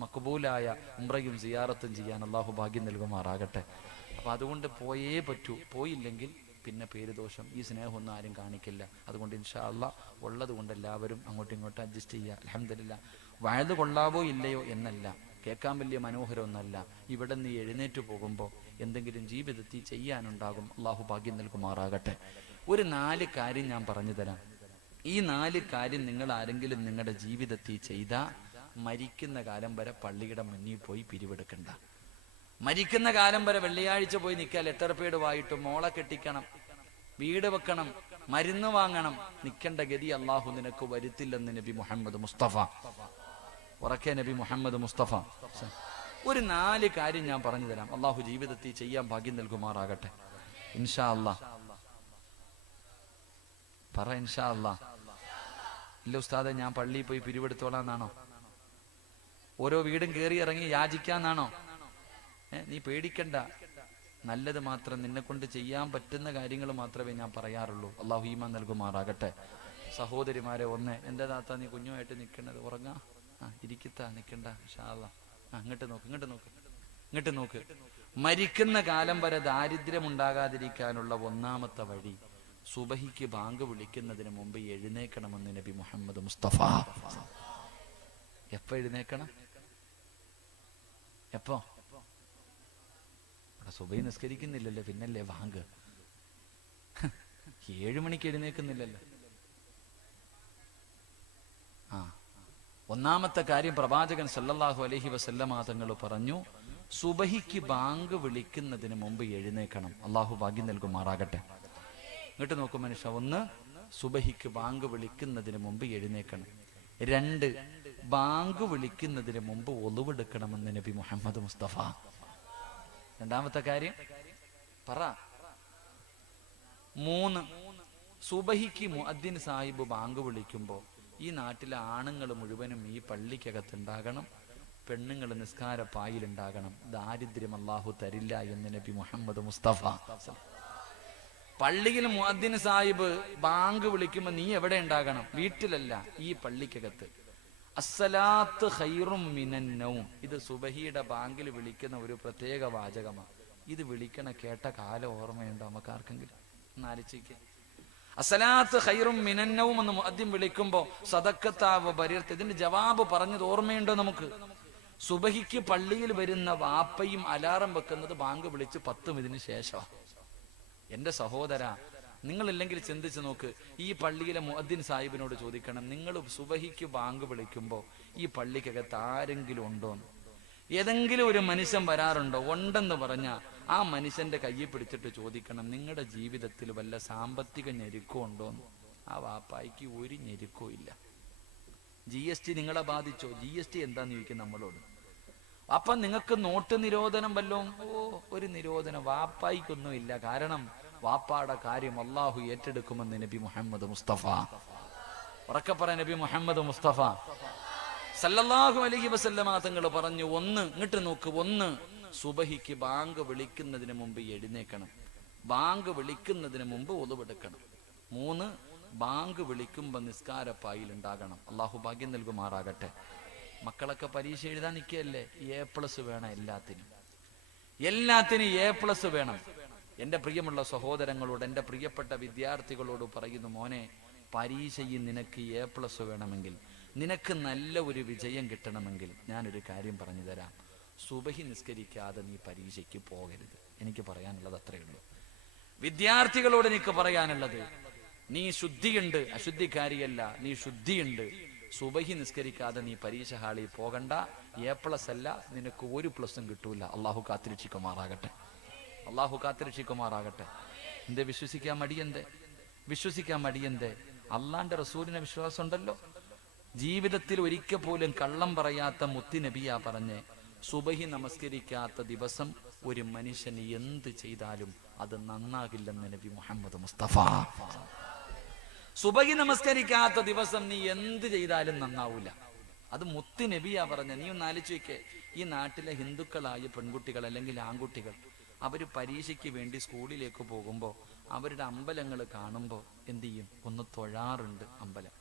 മക്ബൂലായ ഉംറയും സിയാറത്തും ചെയ്യാൻ അള്ളാഹു ഭാഗ്യം നൽകുമാറാകട്ടെ. അപ്പം അതുകൊണ്ട് പോയേ പറ്റൂ. പോയില്ലെങ്കിൽ പിന്നെ പേര് ദോഷം. ഈ സ്നേഹമൊന്നും ആരും കാണിക്കില്ല. അതുകൊണ്ട് ഇൻഷാ അള്ളാഹ് ഉള്ളത് കൊണ്ട് എല്ലാവരും അങ്ങോട്ടും ഇങ്ങോട്ടും അഡ്ജസ്റ്റ് ചെയ്യുക. അൽഹംദുലില്ലാഹ്. വയത് കൊള്ളാവോ ഇല്ലയോ എന്നല്ല, കേൾക്കാൻ വലിയ മനോഹരമൊന്നല്ല. ഇവിടെ നീ എഴുന്നേറ്റ് പോകുമ്പോൾ എന്തെങ്കിലും ജീവിതത്തിൽ ചെയ്യാനുണ്ടാകും. അള്ളാഹു ഭാഗ്യം നൽകുമാറാകട്ടെ. ഒരു 4 കാര്യം ഞാൻ പറഞ്ഞു തരാം. ഈ 4 കാര്യം നിങ്ങൾ ആരെങ്കിലും നിങ്ങളുടെ ജീവിതത്തിൽ ചെയ്താൽ മരിക്കുന്ന കാലം വരെ പള്ളിയുടെ മുന്നിൽ പോയി പിരിവെടുക്കണ്ട. മരിക്കുന്ന കാലം വരെ വെള്ളിയാഴ്ച പോയി നിൽക്കുക. ലെറ്റർ പേഡ് വായിട്ട് മോളെ കെട്ടിക്കണം, വീട് വെക്കണം, മരുന്ന് വാങ്ങണം. നിൽക്കേണ്ട ഗതി അള്ളാഹു നിനക്ക് വരുത്തില്ലെന്ന് നബി മുഹമ്മദ് മുസ്തഫ. ഉറക്കെ നബി മുഹമ്മദ് മുസ്തഫ. ഒരു 4 കാര്യം ഞാൻ പറഞ്ഞു തരാം. അള്ളാഹു ജീവിതത്തിൽ ചെയ്യാൻ ഭാഗ്യം നൽകുമാറാകട്ടെ. ഇൻഷാ അല്ലാഹ്. പറ ഇൻഷാ അല്ലാഹ്. ഇല്ല ഉസ്താദെ, ഞാൻ പള്ളിയിൽ പോയി പിരിവെടുത്തോളാന്നാണോ? ഓരോ വീടും കയറി ഇറങ്ങി യാചിക്കാന്നാണോ? നീ പേടിക്കണ്ട. നല്ലത് മാത്രം, നിന്നെ കൊണ്ട് ചെയ്യാൻ പറ്റുന്ന കാര്യങ്ങൾ മാത്രമേ ഞാൻ പറയാറുള്ളൂ. അള്ളാഹു ഈമാൻ നൽകുമാറാകട്ടെ. സഹോദരിമാരെ, എൻ്റെ താത്ത നീ കുഞ്ഞുമായിട്ട് നിൽക്കണത് ഉറങ്ങാ? ഇരിക്കത്താ, നിൽക്കണ്ട. ഇൻഷാ അല്ലാഹ്. ഇങ്ങോട്ട് നോക്ക്. മരിക്കുന്ന കാലം വരെ ദാരിദ്ര്യം ഉണ്ടാകാതിരിക്കാനുള്ള ഒന്നാമത്തെ വഴി, സുബഹിക്ക് ബാങ്ക് വിളിക്കുന്നതിന് മുമ്പ് എഴുന്നേക്കണമെന്ന് നബി മുഹമ്മദ് മുസ്തഫ. എപ്പോ എഴുന്നേക്കണം? എപ്പോ? സുബഹി നിസ്കരിക്കുന്നില്ലല്ലോ, പിന്നല്ലേ ബാങ്ക്. 7 മണിക്ക് എഴുന്നേക്കുന്നില്ലല്ലോ. ഒന്നാമത്തെ കാര്യം പ്രവാചകൻ സല്ലല്ലാഹു അലൈഹി വസല്ലമ തങ്ങൾ പറഞ്ഞു, സുബഹിക്ക് ബാങ്ക് വിളിക്കുന്നതിന് മുമ്പ് എഴുന്നേക്കണം. അള്ളാഹു ഭാഗ്യം നൽകുമാറാകട്ടെ. ഇങ്ങോട്ട് നോക്കും മനുഷ്യ. 1, സുബഹിക്ക് ബാങ്ക് വിളിക്കുന്നതിന് മുമ്പ് എഴുന്നേക്കണം. 2, ബാങ്ക് വിളിക്കുന്നതിന് മുമ്പ് ഒളുവെടുക്കണമെന്ന് നബി മുഹമ്മദ് മുസ്തഫ. രണ്ടാമത്തെ കാര്യം പറ. 3, സുബഹിക്ക് മുഅദ്ദിൻ സാഹിബ് ബാങ്ക് വിളിക്കുമ്പോൾ ഈ നാട്ടിലെ ആണുങ്ങൾ മുഴുവനും ഈ പള്ളിക്കകത്തുണ്ടാകണം, പെണ്ണുങ്ങൾ നിസ്കാര പായിലുണ്ടാകണം. ദാരിദ്ര്യം അല്ലാഹു തരില്ല എന്ന് നബി മുഹമ്മദ് മുസ്തഫ. പള്ളിയിൽ മുഅദ്ദിൻ സാഹിബ് ബാങ്ക് വിളിക്കുമ്പോൾ നീ എവിടെ ഉണ്ടാകണം? വീട്ടിലല്ല, ഈ പള്ളിക്കകത്ത്. അസ്സലാത്ത് ഖൈറും മിനൻ നൗം. ഇത് സുബഹിയുടെ ബാങ്കിൽ വിളിക്കുന്ന ഒരു പ്രത്യേക വാചകമാണ്. ഇത് വിളിക്കണ കേട്ട കാലം ഓർമ്മയുണ്ടോ നമുക്ക് ആർക്കെങ്കിലും? എന്നാലോചിക്കുക. അസ്സലാത്ത് ഖൈറും മിനൻ നൗം എന്ന് മുഅദ്ദിൻ വിളിക്കുമ്പോൾ സദഖത്താവ ബരിർത്ത്, ഇതിന്റെ ജവാബ് പറഞ്ഞത് ഓർമ്മയുണ്ടോ നമുക്ക്? സുബഹിക്ക് പള്ളിയിൽ വരുന്ന വാപ്പയും അലാറം വെക്കുന്നത് ബാങ്ക് വിളിച്ച് 10 മിനിറ്റിന് ശേഷം. എന്റെ സഹോദര, നിങ്ങളില്ലെങ്കിൽ ചിന്തിച്ചു നോക്ക്. ഈ പള്ളിയിലെ മുഅദ്ദിൻ സാഹിബിനോട് ചോദിക്കണം, നിങ്ങൾ സുബഹിക്ക് ബാങ്ക് വിളിക്കുമ്പോൾ ഈ പള്ളിക്കകത്ത് ആരെങ്കിലും ഉണ്ടോന്ന്? ഏതെങ്കിലും ഒരു മനുഷ്യൻ വരാറുണ്ടോ? ഉണ്ടെന്ന് പറഞ്ഞാൽ ആ മനുഷ്യന്റെ കയ്യിൽ പിടിച്ചിട്ട് ചോദിക്കണം, നിങ്ങളുടെ ജീവിതത്തിൽ വല്ല സാമ്പത്തിക ഞെരുക്കം ഉണ്ടോന്ന്? ആ വാപ്പായ്ക്ക് ഒരു ഞെരുക്കവും ഇല്ല. GST നിങ്ങളെ ബാധിച്ചോ? GST എന്താന്ന് ചോദിക്കും നമ്മളോട്. അപ്പം നിങ്ങൾക്ക് നോട്ട് നിരോധനം വല്ലതും? ഒരു നിരോധനം വാപ്പായിക്കൊന്നും ഇല്ല. കാരണം വാപ്പാടെ കാര്യം അള്ളാഹു ഏറ്റെടുക്കുമെന്ന് നബി മുഹമ്മദ് മുസ്തഫ. ഉറക്കെ പറ, നബി മുഹമ്മദ് മുസ്തഫ സല്ലല്ലാഹു അലൈഹി വസല്ലമ തങ്ങൾ പറഞ്ഞു. 1, ഇങ്ങോട്ട് നോക്ക്. 1, സുബഹിക്ക് ബാങ്ക് വിളിക്കുന്നതിന് മുമ്പ് എഴുന്നേക്കണം. ബാങ്ക് വിളിക്കുന്നതിന് മുമ്പ് ഒതുവെടുക്കണം. 3 ബാങ്ക് വിളിക്കുമ്പോൾ നിസ്കാരപ്പായിൽ ഉണ്ടാകണം. അള്ളാഹു ഭാഗ്യം നൽകുമാറാകട്ടെ. മക്കളൊക്കെ പരീക്ഷ എഴുതാൻ നിൽക്കുകയല്ലേ, A+ വേണം. എല്ലാത്തിനും A+ വേണം. എൻ്റെ പ്രിയമുള്ള സഹോദരങ്ങളോട്, എൻ്റെ പ്രിയപ്പെട്ട വിദ്യാർത്ഥികളോട് പറയുന്നു, മോനെ, പരീക്ഷയിൽ നിനക്ക് A+ വേണമെങ്കിൽ, നിനക്ക് നല്ല ഒരു വിജയം കിട്ടണമെങ്കിൽ ഞാനൊരു കാര്യം പറഞ്ഞു തരാം. സുബഹി നിസ്കരിക്കാതെ നീ പരീക്ഷയ്ക്ക് പോകരുത്. എനിക്ക് പറയാനുള്ളത് അത്രയേ ഉള്ളൂ. വിദ്യാർത്ഥികളോട് എനിക്ക് പറയാനുള്ളത്, നീ ശുദ്ധിയുണ്ട്, അശുദ്ധിക്കാരിയല്ല, നീ ശുദ്ധിയുണ്ട്. സുബഹി നിസ്കരിക്കാതെ നീ പരീക്ഷ ഹാളിൽ പോകണ്ട. A+ അല്ല, നിനക്ക് 1+ കിട്ടൂല. അള്ളാഹു കാത്തിരക്ഷിക്കുമാറാകട്ടെ. അള്ളാഹു കാത്തിരക്ഷിക്കുമാറാകട്ടെ. എന്തേ വിശ്വസിക്കാൻ മടിയെന്തേ? അള്ളാന്റെ റസൂലിനെ വിശ്വാസം ഉണ്ടല്ലോ. ജീവിതത്തിൽ ഒരിക്കൽ പോലും കള്ളം പറയാത്ത മുത്തി നബിയാ പറഞ്ഞേ, സുബഹി നമസ്കരിക്കാത്ത ദിവസം ഒരു മനുഷ്യന് എന്ത് ചെയ്താലും അത് നന്നാകില്ലെന്ന് നബി മുഹമ്മദ് മുസ്തഫ. സുബഹി നമസ്കരിക്കാത്ത ദിവസം നീ എന്ത് ചെയ്താലും നന്നാവൂല. അത് മുത്തി നബിയാ പറഞ്ഞ. നീ ഒന്ന് ആലോചിച്ച് വെക്കേ, ഈ നാട്ടിലെ ഹിന്ദുക്കളായ പെൺകുട്ടികൾ അല്ലെങ്കിൽ ആൺകുട്ടികൾ അവർ പരീക്ഷയ്ക്ക് വേണ്ടി സ്കൂളിലേക്ക് പോകുമ്പോൾ അവരുടെ അമ്പലങ്ങൾ കാണുമ്പോൾ എന്ത് ചെയ്യും? ഒന്ന് തൊഴാറുണ്ട് അമ്പലം.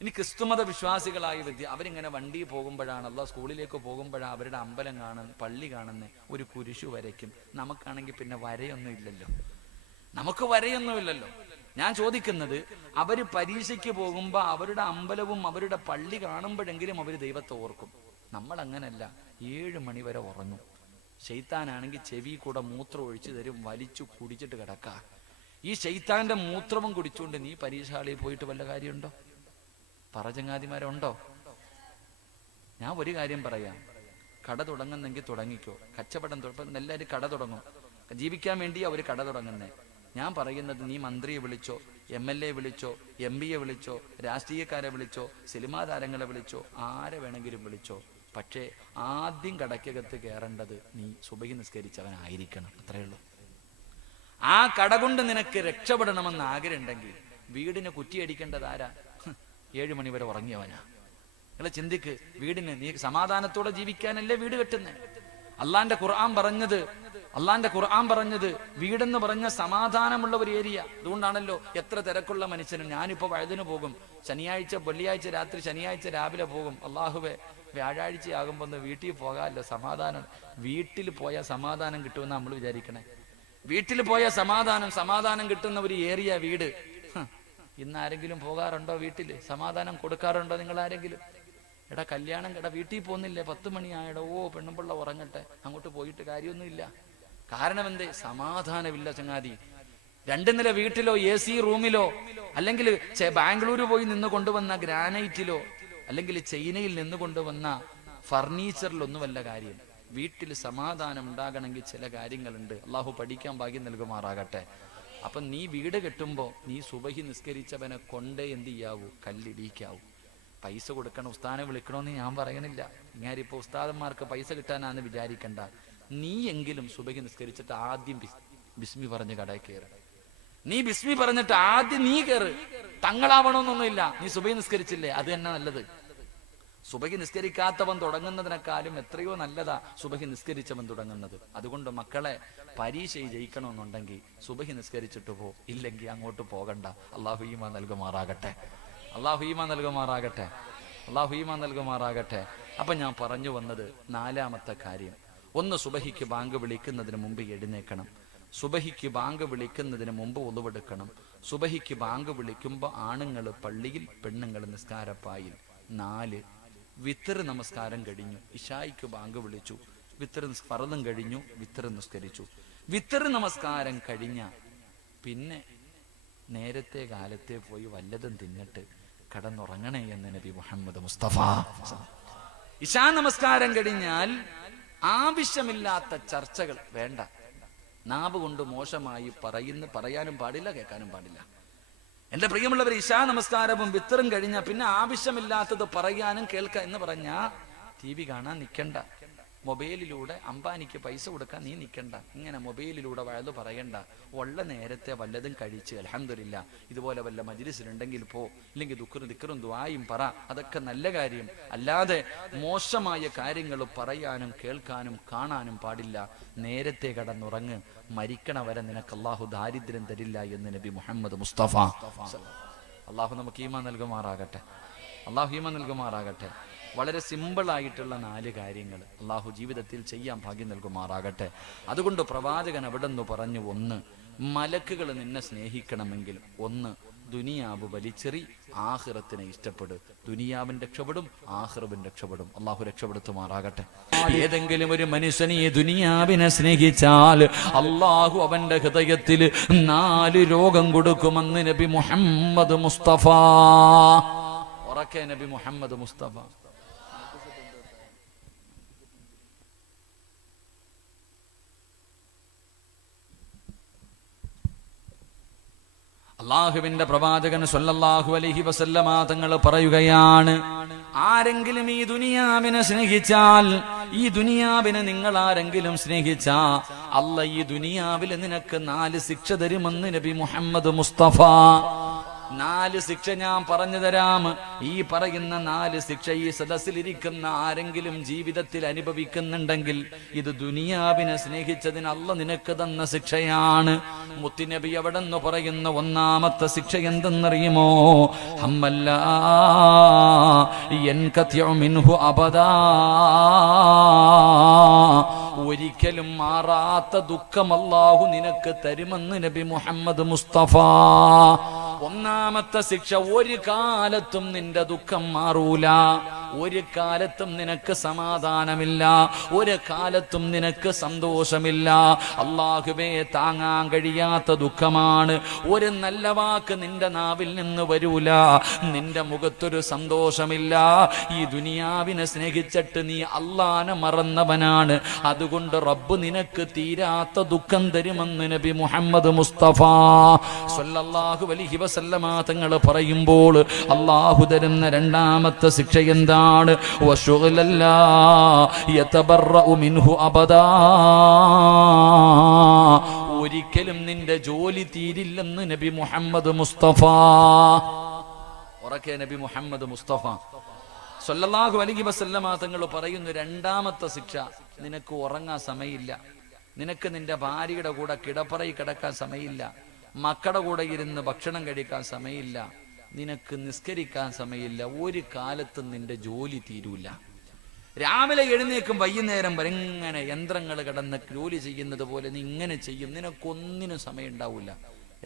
ഇനി ക്രിസ്തുമത വിശ്വാസികളായ അവരിങ്ങനെ വണ്ടി പോകുമ്പോഴാണല്ലോ, സ്കൂളിലേക്ക് പോകുമ്പോഴാണ് അവരുടെ അമ്പലം കാണുന്ന, പള്ളി കാണുന്ന ഒരു കുരിശു വരയ്ക്കും. നമുക്കാണെങ്കിൽ പിന്നെ നമുക്ക് വരയൊന്നുമില്ലല്ലോ. ഞാൻ ചോദിക്കുന്നത്, അവര് പരീക്ഷയ്ക്ക് പോകുമ്പോ അവരുടെ അമ്പലവും അവരുടെ പള്ളി കാണുമ്പോഴെങ്കിലും അവര് ദൈവത്തെ ഓർക്കും. നമ്മൾ അങ്ങനല്ല, 7 മണി വരെ ഉറങ്ങും. ശൈത്താനാണെങ്കിൽ ചെവി കൂടെ മൂത്രം ഒഴിച്ചു തരും, വലിച്ചു കുടിച്ചിട്ട് കിടക്കാ. ഈ ശൈത്താന്റെ മൂത്രവും കുടിച്ചുകൊണ്ട് നീ പരീക്ഷാളിയിൽ പോയിട്ട് വല്ല കാര്യമുണ്ടോ? പറചങ്ങാതിമാരുണ്ടോ? ഞാൻ ഒരു കാര്യം പറയാം, കട തുടങ്ങുന്നെങ്കിൽ തുടങ്ങിക്കോ. കച്ചവടം എല്ലാവരും കട തുടങ്ങും, ജീവിക്കാൻ വേണ്ടി അവർ കട തുടങ്ങുന്നേ. ഞാൻ പറയുന്നത്, നീ മന്ത്രിയെ വിളിച്ചോ, MLA വിളിച്ചോ, MP വിളിച്ചോ, രാഷ്ട്രീയക്കാരെ വിളിച്ചോ, സിനിമാ താരങ്ങളെ വിളിച്ചോ, ആരെ വേണമെങ്കിലും വിളിച്ചോ. പക്ഷേ ആദ്യം കടയ്ക്കകത്ത് കയറേണ്ടത് നീ സുബഹി നിസ്കരിച്ചവനായിരിക്കണം. അത്രയേ ഉള്ളൂ. ആ കട കൊണ്ട് നിനക്ക് രക്ഷപ്പെടണമെന്ന് ആഗ്രഹം ഉണ്ടെങ്കിൽ വീടിന് കുറ്റിയടിക്കേണ്ടത് ആരാ? 7 മണി വരെ ഉറങ്ങിയവനാ. നിങ്ങളെ ചിന്തിക്ക്, വീടിന് നീ സമാധാനത്തോടെ ജീവിക്കാനല്ലേ വീട് കെട്ടുന്നേ? അള്ളാന്റെ ഖുർആൻ പറഞ്ഞത് വീടെന്ന് പറഞ്ഞ സമാധാനമുള്ള ഒരു ഏരിയ. അതുകൊണ്ടാണല്ലോ എത്ര തിരക്കുള്ള മനുഷ്യനും. ഞാനിപ്പോ വഴുതിന് പോകും, വെള്ളിയാഴ്ച രാത്രി, ശനിയാഴ്ച രാവിലെ പോകും. അള്ളാഹുവേ, വ്യാഴാഴ്ചയാകുമ്പോ ഒന്ന് വീട്ടിൽ പോകാമല്ലോ, സമാധാനം. വീട്ടിൽ പോയാൽ സമാധാനം കിട്ടുമെന്ന് നമ്മൾ വിചാരിക്കണേ. വീട്ടിൽ പോയ സമാധാനം കിട്ടുന്ന ഒരു ഏരിയ വീട്. ഇന്ന് ആരെങ്കിലും പോകാറുണ്ടോ? വീട്ടില് സമാധാനം കൊടുക്കാറുണ്ടോ നിങ്ങൾ ആരെങ്കിലും? എടാ കല്യാണം, വീട്ടിൽ പോകുന്നില്ലേ? 10 മണിയായടോ, പെണ്ണുമ്പിള്ള ഉറങ്ങട്ടെ, അങ്ങോട്ട് പോയിട്ട് കാര്യമൊന്നുമില്ല. കാരണം എന്തേ? സമാധാനമില്ല ചങ്ങാതി. 2 നില വീട്ടിലോ AC റൂമിലോ, അല്ലെങ്കിൽ ബാംഗ്ലൂർ പോയി നിന്ന് കൊണ്ടുവന്ന ഗ്രാനൈറ്റിലോ, അല്ലെങ്കിൽ ചൈനയിൽ നിന്ന് കൊണ്ടുവന്ന ഫർണിച്ചറിലൊന്നും വല്ല കാര്യം. വീട്ടിൽ സമാധാനം ഉണ്ടാകണമെങ്കിൽ ചില കാര്യങ്ങളുണ്ട്. അള്ളാഹു പഠിക്കാൻ ഭാഗ്യം നൽകുമാറാകട്ടെ. അപ്പൊ നീ വീട് കെട്ടുമ്പോ നീ സുബഹി നിസ്കരിച്ചവനെ കൊണ്ടേ എന്ത് ചെയ്യാവൂ? കല്ലിടിക്കാവൂ. പൈസ കൊടുക്കണം, ഉസ്താനെ വിളിക്കണമെന്ന് ഞാൻ പറയണില്ല. ഇങ്ങാരിപ്പോ ഉസ്താദന്മാർക്ക് പൈസ കിട്ടാനാന്ന് വിചാരിക്കണ്ട. നീ എങ്കിലും സുബഹി നിസ്കരിച്ചിട്ട് ആദ്യം ബിസ്മി പറഞ്ഞ് കടയിൽ കയറ്. നീ ബിസ്മി പറഞ്ഞിട്ട് ആദ്യം നീ കയറ്. തങ്ങളാവണമെന്നൊന്നുമില്ല. നീ സുബഹി നിസ്കരിച്ചില്ലേ, അത് തന്നെ നല്ലത്. സുബഹി നിസ്കരിക്കാത്തവൻ തുടങ്ങുന്നതിനേക്കാളും എത്രയോ നല്ലതാ സുബഹി നിസ്കരിച്ചവൻ തുടങ്ങുന്നത്. അതുകൊണ്ട് മക്കളെ, പരീക്ഷ ജയിക്കണമെന്നുണ്ടെങ്കിൽ സുബഹി നിസ്കരിച്ചിട്ട് പോ, ഇല്ലെങ്കിൽ അങ്ങോട്ട് പോകണ്ട. അള്ളാഹു ഈമാൻ നൽകുമാറാകട്ടെ. അപ്പൊ ഞാൻ പറഞ്ഞു വന്നത് 4ാമത്തെ കാര്യം, ഒന്ന് സുബഹിക്ക് ബാങ്ക് വിളിക്കുന്നതിന് മുമ്പ് എഴുന്നേക്കണം. സുബഹിക്ക് ബാങ്ക് വിളിക്കുന്നതിന് മുമ്പ് ഒളിവെടുക്കണം. സുബഹിക്ക് ബാങ്ക് വിളിക്കുമ്പോൾ ആണുങ്ങൾ പള്ളിയിൽ, പെണ്ണുങ്ങൾ നിസ്കാരപ്പായിൽ. 4 വിത്തർ നമസ്കാരം കഴിഞ്ഞു. ഇശായിക്ക് ബാങ്ക് വിളിച്ചു, വിത്തർ ഫർളും കഴിഞ്ഞു, വിത്തർ നിസ്കരിച്ചു. വിത്തർ നമസ്കാരം കഴിഞ്ഞ പിന്നെ നേരത്തെ കാലത്തെ പോയി വല്ലതും തിന്നിട്ട് കടന്നുറങ്ങണേ എന്ന് നബി മുഹമ്മദ് മുസ്തഫ. ഇശാ നമസ്കാരം കഴിഞ്ഞാൽ ആവശ്യമില്ലാത്ത ചർച്ചകൾ വേണ്ട. നാവ് കൊണ്ട് മോശമായി പറയാനും പാടില്ല, കേൾക്കാനും പാടില്ല. എന്റെ പ്രിയമുള്ളവർ, ഇശാ നമസ്കാരവും വിത്തറും കഴിഞ്ഞ പിന്നെ ആവശ്യമില്ലാത്തത് പറയാനും കേൾക്കാം എന്ന് പറഞ്ഞാ TV കാണാൻ നിൽക്കണ്ട. മൊബൈലിലൂടെ അംബാനിക്ക് പൈസ കൊടുക്കാൻ നീ നിൽക്കണ്ട, ഇങ്ങനെ മൊബൈലിലൂടെ വയത് പറയണ്ട, ഉള്ള നേരത്തെ വല്ലതും കഴിച്ച് അൽഹംദുലില്ലാ ഇതുപോലെ വല്ല മജ്‌ലിസിലുണ്ടെങ്കിൽ പോ, ഇല്ലെങ്കിൽ ദിക്റും ദുആയും പറ, അതൊക്കെ നല്ല കാര്യം. അല്ലാതെ മോശമായ കാര്യങ്ങൾ പറയാനും കേൾക്കാനും കാണാനും പാടില്ല. നേരത്തെ കടന്നുറങ്ങ്, മരിക്കണ വരെ നിനക്ക് അല്ലാഹു ദാരിദ്ര്യം തരില്ല എന്ന് നബി മുഹമ്മദ് മുസ്തഫ. അല്ലാഹു നമുക്ക് ഈമാൻ നൽകുമാറാകട്ടെ, അല്ലാഹു ഈമാൻ നൽകുമാറാകട്ടെ. വളരെ സിമ്പിളായിട്ടുള്ള 4 കാര്യങ്ങൾ അള്ളാഹു ജീവിതത്തിൽ ചെയ്യാൻ ഭാഗ്യം നൽകുമാറാകട്ടെ. അതുകൊണ്ട് പ്രവാചകൻ അവിടെ നിന്ന് പറഞ്ഞു, 1 മലക്കുകൾ നിന്നെ സ്നേഹിക്കണമെങ്കിൽ 1 ദുനിയാവ് വലിച്ചെറി, ആഖിറത്തിനെ ഇഷ്ടപ്പെടും. ദുനിയാവിൻ രക്ഷപ്പെടും, ആഖിറവിൻ രക്ഷപ്പെടും. അള്ളാഹു രക്ഷപ്പെടുത്തുമാറാകട്ടെ. ഏതെങ്കിലും ഒരു മനുഷ്യൻ ഈ ദുനിയാവിനെ സ്നേഹിച്ചാൽ അള്ളാഹു അവന്റെ ഹൃദയത്തിൽ 4 രോഗം കൊടുക്കുമെന്ന് നബി മുഹമ്മദ് മുസ്തഫ. ഉറക്കെ നബി മുഹമ്മദ് മുസ്തഫ. അള്ളാഹുവിന്റെ പ്രവാചകൻ സ്വല്ലല്ലാഹു അലൈഹി വസല്ലമ തങ്ങൾ പറയുകയാണ്, ആരെങ്കിലും ഈ ദുനിയാവിനെ സ്നേഹിച്ചാൽ, ഈ ദുനിയാവിനെ നിങ്ങൾ ആരെങ്കിലും സ്നേഹിച്ചാ അല്ലാഹ് ഈ ദുനിയാവിൽ നിനക്ക് 4 ശിക്ഷ തരുമെന്ന് നബി മുഹമ്മദ് മുസ്തഫ. 4 ശിക്ഷ ഞാൻ പറഞ്ഞു തരാം. ഈ പറയുന്ന 4 ശിക്ഷ ഈ സദസ്സിലിരിക്കുന്ന ആരെങ്കിലും ജീവിതത്തിൽ അനുഭവിക്കുന്നുണ്ടെങ്കിൽ ഇത് ദുനിയാവിനെ സ്നേഹിച്ചതിന് അല്ലാഹ് നിനക്ക് തന്ന ശിക്ഷയാണ്. മുത്തുനബി അവിടെ നിന്ന് പറയുന്ന 1ാമത്തെ ശിക്ഷ എന്തെന്നറിയുമോ? ഹമ്മല്ലാ യൻകതിഉ മിൻഹു അബദാ, ഒരിക്കലും മാറാത്ത ദുഃഖം അല്ലാഹു നിനക്ക് തരുമെന്ന് നബി മുഹമ്മദ് മുസ്തഫ. 1ാമത്തെ ശിക്ഷ, ഒരു കാലത്തും നിന്റെ ദുഃഖം മാറൂല, ഒരു കാലത്തും നിനക്ക് സമാധാനമില്ല, ഒരു കാലത്തും നിനക്ക് സന്തോഷമില്ല. അല്ലാഹുവേ, താങ്ങാൻ കഴിയാത്ത ദുഃഖമാണ്. ഒരു നല്ല വാക്ക് നിന്റെ നാവിൽ നിന്ന് വരൂല, നിന്റെ മുഖത്തൊരു സന്തോഷമില്ല. ഈ ദുനിയാവിനെ സ്നേഹിച്ചിട്ട് നീ അല്ലാഹനെ മറന്നവനാണ്. അതുകൊണ്ട് റബ്ബ് നിനക്ക് തീരാത്ത ദുഃഖം തരുമെന്ന് നബി മുഹമ്മദ് മുസ്തഫ സ്വല്ലല്ലാഹു അലൈഹി വസല്ലമ തങ്ങൾ പറയുമ്പോൾ അല്ലാഹു തരുന്ന 2ാമത്തെ ശിക്ഷ എന്താണ്? വശുഗ്ലല്ലാ യതബറഉ മിൻഹു അബദാ, ഒരിക്കലും നിന്റെ ജോലി തീരില്ലെന്ന് നബി മുഹമ്മദ് മുസ്തഫ. ഉറക്കെ നബി മുഹമ്മദ് മുസ്തഫ സ്വല്ലല്ലാഹു അലൈഹി വസല്ലമ തങ്ങൾ പറയുന്നു, 2ാമത്തെ ശിക്ഷ, നിനക്ക് ഉറങ്ങാൻ സമയമില്ല, നിനക്ക് നിന്റെ ഭാര്യയുടെ കൂടെ കിടപ്പറയിൽ കിടക്കാൻ സമയമില്ല, മക്കളുടെ കൂടെ ഇരുന്ന് ഭക്ഷണം കഴിക്കാൻ സമയമില്ല, നിനക്ക് നിസ്കരിക്കാൻ സമയമില്ല, ഒരു കാലത്തും നിന്റെ ജോലി തീരൂല. രാവിലെ എഴുന്നേക്കും വൈകുന്നേരം വരെ ഇങ്ങനെ യന്ത്രങ്ങൾ കിടന്ന് ജോലി ചെയ്യുന്നത് പോലെ നീ ഇങ്ങനെ ചെയ്യും, നിനക്കൊന്നിനും സമയം ഉണ്ടാവില്ല.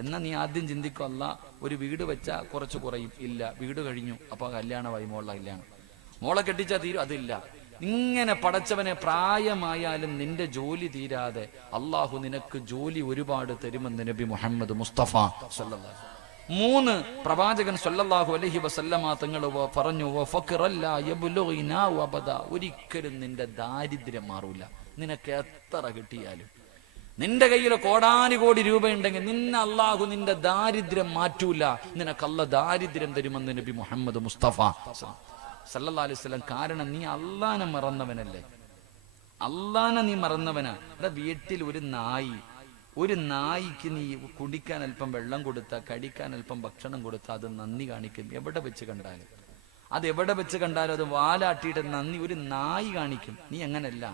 എന്നാൽ നീ ആദ്യം ചിന്തിക്കും, അല്ല ഒരു വീട് വെച്ചാൽ കുറച്ച് കുറയും. ഇല്ല, വീട് കഴിഞ്ഞു, അപ്പൊ കല്യാണമായി, മോളുടെ കല്യാണം, മോളെ കെട്ടിച്ചാൽ തീരും, അതില്ല. ഇങ്ങനെ പടച്ചവനെ പ്രായമായാലും നിന്റെ ജോലി തീരാതെ അള്ളാഹു നിനക്ക് ജോലി ഒരുപാട് തരുമെന്ന് നബി മുഹമ്മദ് മുസ്തഫ സ്വല്ലല്ലാഹു. 3 പ്രവാചകൻ സ്വല്ലല്ലാഹു അലൈഹി വസല്ലമ തങ്ങൾ പറഞ്ഞു, വഫഖറല്ലാ യബ്ലുഗിനാ വബദാ, ഒരിക്കലും നിന്റെ ദാരിദ്ര്യം മാറൂല. നിനക്ക് എത്ര കിട്ടിയാലും, നിന്റെ കയ്യിൽ കോടാനുകോടി രൂപ ഉണ്ടെങ്കിൽ നിന്നെ അള്ളാഹു നിന്റെ ദാരിദ്ര്യം മാറ്റൂല. നിനക്ക് അല്ലാഹ് ദാരിദ്ര്യം തരുമെന്ന് നബി മുഹമ്മദ് മുസ്തഫ സല്ലല്ലാഹു അലൈഹി വസല്ലം. കാരണം നീ അള്ളാനെ മറന്നവനല്ലേ, അള്ളാനെ നീ മറന്നവനാ. വീട്ടിൽ ഒരു നായിക്ക് നീ കുടിക്കാൻ അല്പം വെള്ളം കൊടുത്താൽ, കഴിക്കാൻ അല്പം ഭക്ഷണം കൊടുത്താൽ അത് നന്ദി കാണിക്കും. എവിടെ വെച്ച് കണ്ടാലും അത് വാലാട്ടിയിട്ട് നന്ദി ഒരു നായി കാണിക്കും. നീ അങ്ങനല്ല.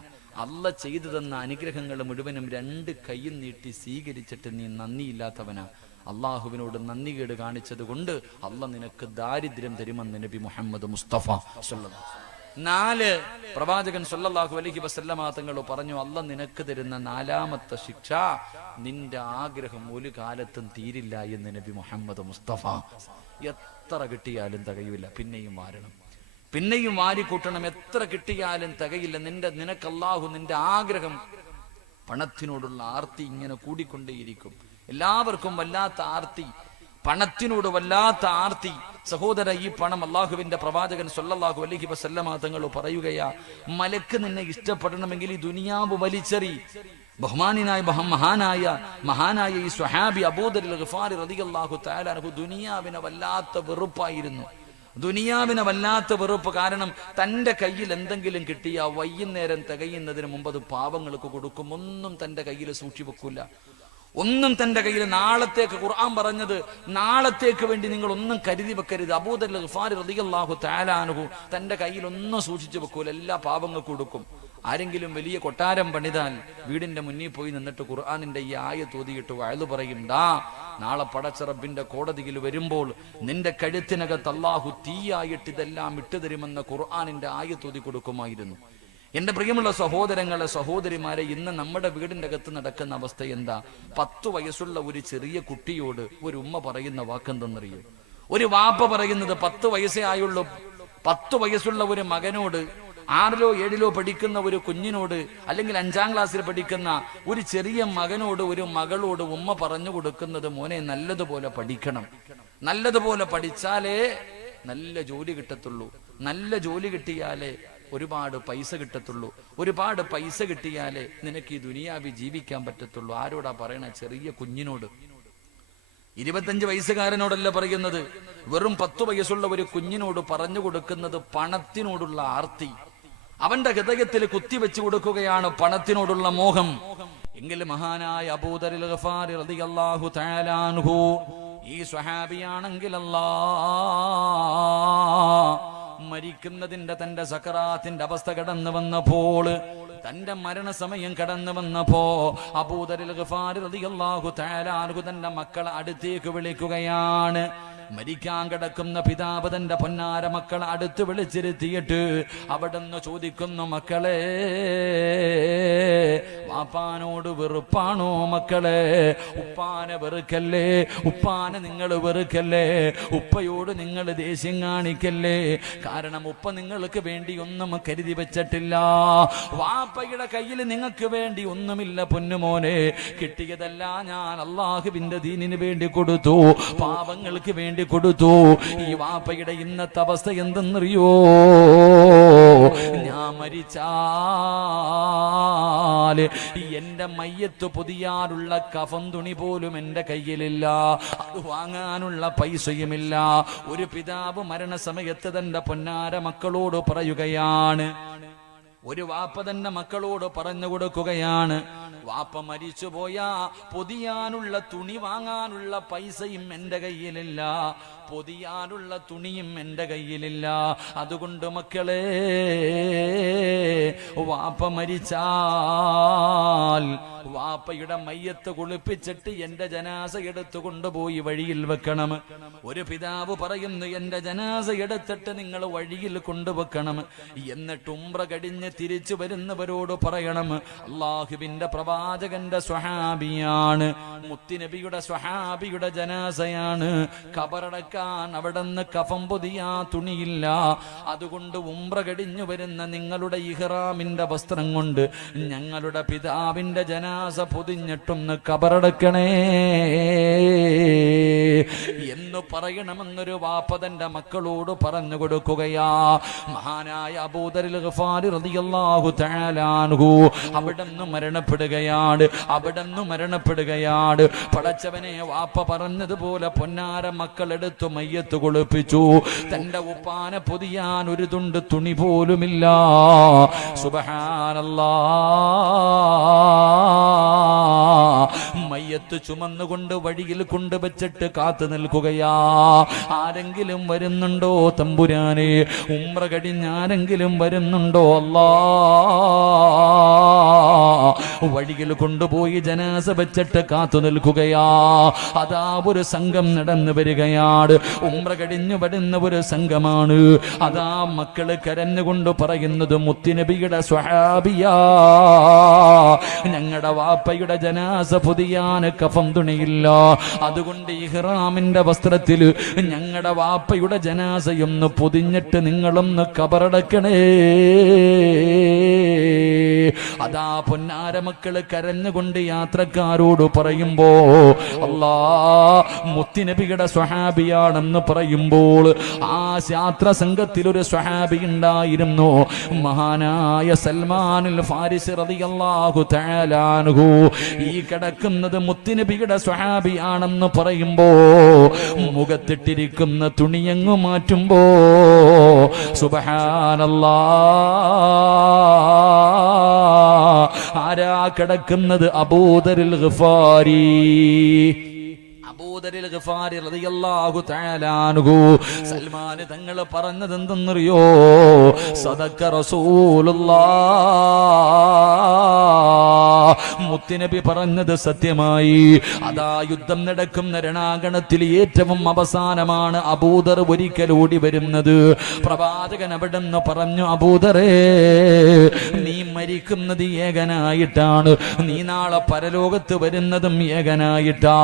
അല്ലാഹ് ചെയ്തു തന്ന അനുഗ്രഹങ്ങൾ മുഴുവനും 2 കൈയും നീട്ടി സ്വീകരിച്ചിട്ട് നീ നന്ദിയില്ലാത്തവനാ. അള്ളാഹുവിനോട് നന്ദികേട് കാണിച്ചത് കൊണ്ട് അല്ലാഹ് നിനക്ക് ദാരിദ്ര്യം തരുമെന്ന് നബി മുഹമ്മദ് മുസ്തഫ സ്വല്ലല്ലാഹു. 4 പ്രവാചകൻ സ്വല്ലല്ലാഹു അലൈഹി വസല്ലമ തങ്ങൾ പറഞ്ഞു, അല്ലാഹ് നിനക്ക് തരുന്ന 4ാമത്തെ ശിക്ഷ, നിന്റെ ആഗ്രഹം ഒരു കാലത്തും തീരില്ല എന്ന് നബി മുഹമ്മദ് മുസ്തഫ. എത്ര കിട്ടിയാലും തികയില്ല, പിന്നെയും വാരണം, പിന്നെയും വാരിക്കൂട്ടണം. എത്ര കിട്ടിയാലും തികയില്ല. നിനക്ക് അല്ലാഹു നിന്റെ ആഗ്രഹം, പണത്തിനോടുള്ള ആർത്തി ഇങ്ങനെ കൂടിക്കൊണ്ടേയിരിക്കും. എല്ലാവർക്കും വല്ലാത്ത ആർത്തി, പണത്തിനോട് വല്ലാത്ത ആർത്തി. സഹോദര, ഈ പണം, അള്ളാഹുവിന്റെ പ്രവാചകൻ സ്വല്ലല്ലാഹു അലൈഹി വസല്ലമ തങ്ങൾ പറയുകയാ, മലക്ക് നിന്നെ ഇഷ്ടപ്പെടണമെങ്കിൽ ഈ ദുനിയാവ് വലിച്ചെറി. മഹാനായ ഈ സ്വഹാബി അബൂദർ ഗിഫാരി റളിയല്ലാഹു തആല അൻഹു ദുനിയാവിനെ വല്ലാത്ത വെറുപ്പായിരുന്നു. ദുനിയാവിനെ വല്ലാത്ത വെറുപ്പ്. കാരണം തൻ്റെ കയ്യിൽ എന്തെങ്കിലും കിട്ടിയ വൈകുന്നേരം തികയുന്നതിന് മുമ്പ് അത് പാവങ്ങൾക്ക് കൊടുക്കും. ഒന്നും തൻ്റെ കയ്യിൽ സൂക്ഷിച്ചു വെക്കൂല. ഒന്നും തൻ്റെ കയ്യിൽ നാളത്തേക്ക്, ഖുർആൻ പറഞ്ഞത് നാളത്തേക്ക് വേണ്ടി നിങ്ങൾ ഒന്നും കരുതി വെക്കരുത്. അബൂദർ ഗിഫാരി റളിയല്ലാഹു തആല അൻഹു തൻ്റെ കയ്യിൽ ഒന്നും സൂക്ഷിച്ചു വെക്കൂല, എല്ലാ പാവങ്ങൾക്ക് കൊടുക്കും. ആരെങ്കിലും വലിയ കൊട്ടാരം പണിതാൽ വീടിന്റെ മുന്നിൽ പോയി നിന്നിട്ട് ഖുർആനിന്റെ ഈ ആയത്ത് ഓതിയിട്ട് വഅദ് പറയും, നാളെ പടച്ച റബ്ബിന്റെ കോടതിയിൽ വരുമ്പോൾ നിന്റെ കഴുത്തിനകത്ത് അല്ലാഹു തീയായിട്ട് ഇതെല്ലാം ഇട്ടുതരുമെന്ന ഖുർആനിന്റെ ആയത്ത് ഓതി കൊടുക്കുമായിരുന്നു. എന്റെ പ്രിയമുള്ള സഹോദരങ്ങളെ, സഹോദരിമാരെ, ഇന്ന് നമ്മുടെ വീടിന്റെ അകത്ത് നടക്കുന്ന അവസ്ഥ എന്താ? 10 വയസ്സുള്ള ഒരു ചെറിയ കുട്ടിയോട് ഒരു ഉമ്മ പറയുന്ന വാക്കെന്തെന്നറിയോ? ഒരു വാപ്പ പറയുന്നത് 10 വയസ്സേ ആയുള്ളൂ. 10 വയസ്സുള്ള ഒരു മകനോട്, 6ലോ 7ലോ പഠിക്കുന്ന ഒരു കുഞ്ഞിനോട്, അല്ലെങ്കിൽ 5ാം ക്ലാസ്സിൽ പഠിക്കുന്ന ഒരു ചെറിയ മകനോട്, ഒരു മകളോട് ഉമ്മ പറഞ്ഞു കൊടുക്കുന്നത്, മോനെ നല്ലതുപോലെ പഠിക്കണം, നല്ലതുപോലെ പഠിച്ചാലേ നല്ല ജോലി കിട്ടത്തുള്ളൂ, നല്ല ജോലി കിട്ടിയാലേ ഒരുപാട് പൈസ കിട്ടത്തുള്ളൂ, ഒരുപാട് പൈസ കിട്ടിയാലേ നിനക്ക് ഈ ദുനിയാവിൽ ജീവിക്കാൻ പറ്റത്തുള്ളൂ. ആരോടാ പറയണ? ചെറിയ കുഞ്ഞിനോട്. 25 വയസ്സുകാരനോടല്ല പറയുന്നത്, വെറും 10 വയസ്സുള്ള ഒരു കുഞ്ഞിനോട് പറഞ്ഞു കൊടുക്കുന്നത് പണത്തിനോടുള്ള ആർത്തി. അവന്റെ ഹൃദയത്തിൽ കുത്തിവെച്ചു കൊടുക്കുകയാണ് പണത്തിനോടുള്ള മോഹം. എങ്കിൽ മഹാനായ അബൂദർ ഗിഫാരി റളിയല്ലാഹു തആല അൻഹു ഈ സ്വഹാബിയാണെങ്കിൽ മരിക്കുന്നതിന്റെ തന്റെ സക്കറാത്തിന്റെ അവസ്ഥ കടന്നു വന്നപ്പോൾ, തന്റെ മരണസമയം കടന്നു വന്നപ്പോ അബൂദർ ഗിഫാരി റളിയല്ലാഹു തആല അൻഹു തന്റെ മക്കളെ അടുത്തേക്ക് വിളിക്കുകയാണ്. മരിക്കാൻ കിടക്കുന്ന പിതാവ് തന്റെ പൊന്നാര മക്കളെ അടുത്ത് വിളിച്ചിരുത്തിയിട്ട് അവിടുന്ന് ചോദിക്കുന്നു, മക്കളെ, വാപ്പാനോട് വെറുപ്പാണോ മക്കളെ? ഉപ്പാനെ വെറുക്കല്ലേ, ഉപ്പാനെ നിങ്ങൾ വെറുക്കല്ലേ, ഉപ്പയോട് നിങ്ങൾ ദേഷ്യം കാണിക്കല്ലേ. കാരണം ഉപ്പ നിങ്ങൾക്ക് വേണ്ടി ഒന്നും കരുതി വെച്ചിട്ടില്ല, വാപ്പയുടെ കയ്യിൽ നിങ്ങൾക്ക് വേണ്ടി ഒന്നുമില്ല പൊന്നുമോനെ. കിട്ടിയതല്ല ഞാൻ അള്ളാഹുവിന്റെ ദീനിന് വേണ്ടി കൊടുത്തു, പാവങ്ങൾക്ക് വേണ്ടി കൊടുത്തു. ഈ വാപ്പയുടെ ഇന്നത്തെ അവസ്ഥ എന്തെന്നറിയോ? ഞാൻ മരിച്ചാല് എന്റെ മയ്യത്ത് പൊതിയാനുള്ള കഫൻ തുണി പോലും എന്റെ കയ്യിലില്ല, അത് വാങ്ങാനുള്ള പൈസയുമില്ല. ഒരു പിതാവ് മരണസമയത്ത് തന്റെ പൊന്നാര മക്കളോട് പറയുകയാണ്, ഒരു വാപ്പ തന്നെ മക്കളോട് പറഞ്ഞു കൊടുക്കുകയാണ്, വാപ്പ മരിച്ചുപോയാ പൊതിയാനുള്ള തുണി വാങ്ങാനുള്ള പൈസയും എന്റെ കയ്യിലില്ല, പൊതിയാനുള്ള തുണിയും എന്റെ കയ്യിലില്ല. അതുകൊണ്ട് മക്കളെ, വാപ്പ മരിച്ചാൽ വാപ്പയുടെ മയ്യത്ത് കുളിപ്പിച്ചിട്ട് എന്റെ ജനാസ എടുത്തു കൊണ്ടുപോയി വഴിയിൽ വെക്കണം. ഒരു പിതാവ് പറയുന്നു, എന്റെ ജനാസ എടുത്തിട്ട് നിങ്ങൾ വഴിയിൽ കൊണ്ടുവെക്കണം. എന്നിട്ട് ഉംറ കഴിഞ്ഞ് തിരിച്ചു വരുന്നവരോട് പറയണം, അള്ളാഹുവിന്റെ പ്രവാചകന്റെ സ്വഹാബിയാണ്, മുത്തുനബിയുടെ സ്വഹാബിയുടെ ജനാസയാണ്, ഖബറടക്കാൻ അവിടുന്ന് കഫം പൊതിയാ തുണിയില്ല. അതുകൊണ്ട് ഉംറ കഴിഞ്ഞു വരുന്ന നിങ്ങളുടെ ഇഹ്റാമിന്റെ വസ്ത്രം കൊണ്ട് ഞങ്ങളുടെ പിതാവിന്റെ ജനാസ പൊതിഞ്ഞിട്ടൊന്ന് ഖബറടക്കണേ എന്ന് പറയണമെന്നൊരു വാപ്പ തന്റെ മക്കളോട് പറഞ്ഞു കൊടുക്കുകയാ. മഹാനായ അബൂദർ ഗിഫാരി റളിയല്ലാഹു തആല അൻഹു അവിടുന്ന് മരണപ്പെടുകയാണ്. പടച്ചവനെ, വാപ്പ പറഞ്ഞതുപോലെ പൊന്നാര മക്കളെടുത്തു മയ്യത്ത് കുളിപ്പിച്ചു. തന്റെ ഉപ്പാനെ പൊതിയാൻ ഒരു തുണ്ട് തുണി പോലുമില്ല. സുബ്ഹാനല്ലാഹ്. മയ്യത്ത് ചുമന്നുകൊണ്ട് വഴിയിൽ കൊണ്ടുവച്ചിട്ട് കാത്തു നിൽക്കുകയാ. ആരെങ്കിലും വരുന്നുണ്ടോ തമ്പുരാനെ? ഉംറ കഴിഞ്ഞ് ആരെങ്കിലും വരുന്നുണ്ടോ അല്ലാ? വഴിയിൽ കൊണ്ടുപോയി ജനാസ വെച്ചിട്ട് കാത്തു നിൽക്കുകയാ. അതാ ഒരു സംഘം നടന്നു വരികയാണ്. ഉംറ കഴിഞ്ഞു വരുന്ന ഒരു സംഘമാണ്. അതാ മക്കള് കരഞ്ഞുകൊണ്ട് പറയുന്നത്, മുത്തുനബിയുടെ സ്വഹാബിയാ, ഞങ്ങളുടെ വാപ്പയുടെ ജനാസ പൊതിയാൻ കഫം തുണിയില്ല, അതുകൊണ്ട് ഇഹ്റാമിന്റെ വസ്ത്രത്തിൽ ഞങ്ങളുടെ വാപ്പയുടെ ജനാസയൊന്ന് പൊതിഞ്ഞിട്ട് നിങ്ങളൊന്ന് ഖബറടക്കണേ. അതാ പൊന്നാര മക്കള് കരഞ്ഞുകൊണ്ട് യാത്രക്കാരോട് പറയുമ്പോ അല്ലാ മുത്തുനബിയുടെ സ്വഹാബിയാണെന്ന് പറയുമ്പോൾ ആ യാത്ര സംഘത്തിൽ ഒരു സ്വഹാബി ഉണ്ടായിരുന്നു, മഹാനായ സൽമാനുൽ ഫാരിസി റളിയല്ലാഹു തആല അൻഹു. ഈ കിടക്കുന്നത് മുത്തുനബിയുടെ സ്വഹാബിയാണെന്ന് പറയുമ്പോ മുഖത്തിട്ടിരിക്കുന്ന തുണിയങ്ങു മാറ്റുമ്പോ സുബ്ഹാനല്ലാഹ്, ആരാ കിടക്കുന്നത്? അബൂദറുൽ ഗിഫാരി. അബൂദറുൽ ഗിഫാരി റളിയല്ലാഹു തആല അൻഹു. സൽമാൻ തങ്ങൾ പറഞ്ഞത് എന്തെന്നറിയോ? സദഖ റസൂലുള്ളാഹ്, മുത്തുനബി പറഞ്ഞത് സത്യമായി. അതാ യുദ്ധം നടക്കുന്ന രണാങ്കണത്തിൽ ഏറ്റവും അവസാനമാണ് അബൂദർ ഒരിക്കൽ ഓടി വരുന്നത്. പ്രവാചകൻ അവിടെന്ന് പറഞ്ഞു, അബൂദറേ, നീ മരിക്കുന്നത് ഏകനായിട്ടാണ്, നീ നാളെ പരലോകത്ത് വരുന്നതും ഏകനായിട്ടാ.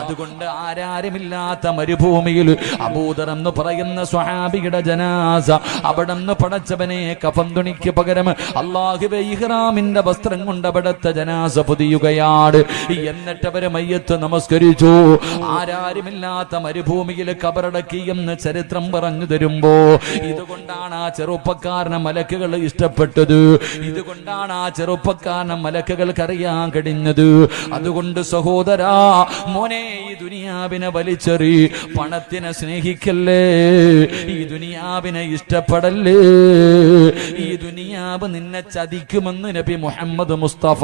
അതുകൊണ്ട് ആരാരുമില്ലാത്ത മരുഭൂമിയിൽ അബൂദർ എന്ന് പറയുന്ന സ്വഹാബിയുടെ ജനാസ അവിടെന്ന് പടച്ചവനെ കഫൻ തുണിക്ക് പകരം അല്ലാഹുവേ ഇഹ്റാമിന്റെ വസ്ത്രം കൊണ്ട് അവിടത്തെ ജനാസ പൊതിയുകയാണ്. എന്നിട്ട് അവര് മയ്യത്ത് നമസ്കരിച്ചു. ആരാരുമില്ലാത്ത മരുഭൂമിയിൽ കബറടക്കി എന്ന് ചരിത്രം പറഞ്ഞു തരുമ്പോ ഇതുകൊണ്ടാണ് ആ ചെറുപ്പക്കാരനെ മലക്കുകൾ ഇഷ്ടപ്പെട്ടത്. ഇതുകൊണ്ടാണ് ആ ചെറുപ്പക്കാരനെ മലക്കുകൾക്ക് അറിയാൻ കഴിഞ്ഞത്. അതുകൊണ്ട് സഹോദരാ, മോനെ, ഈ ദുനിയാവിനെ വലിച്ചെറി, പണത്തിനെ സ്നേഹിക്കല്ലേ, ഈ ദുനിയാവിനെ ഇഷ്ടപ്പെടല്ലേ. ഈ ദുനിയാവ് നിന്നെ ചതിക്കുമെന്ന് നബി മുഹമ്മദ് മുസ്തഫ.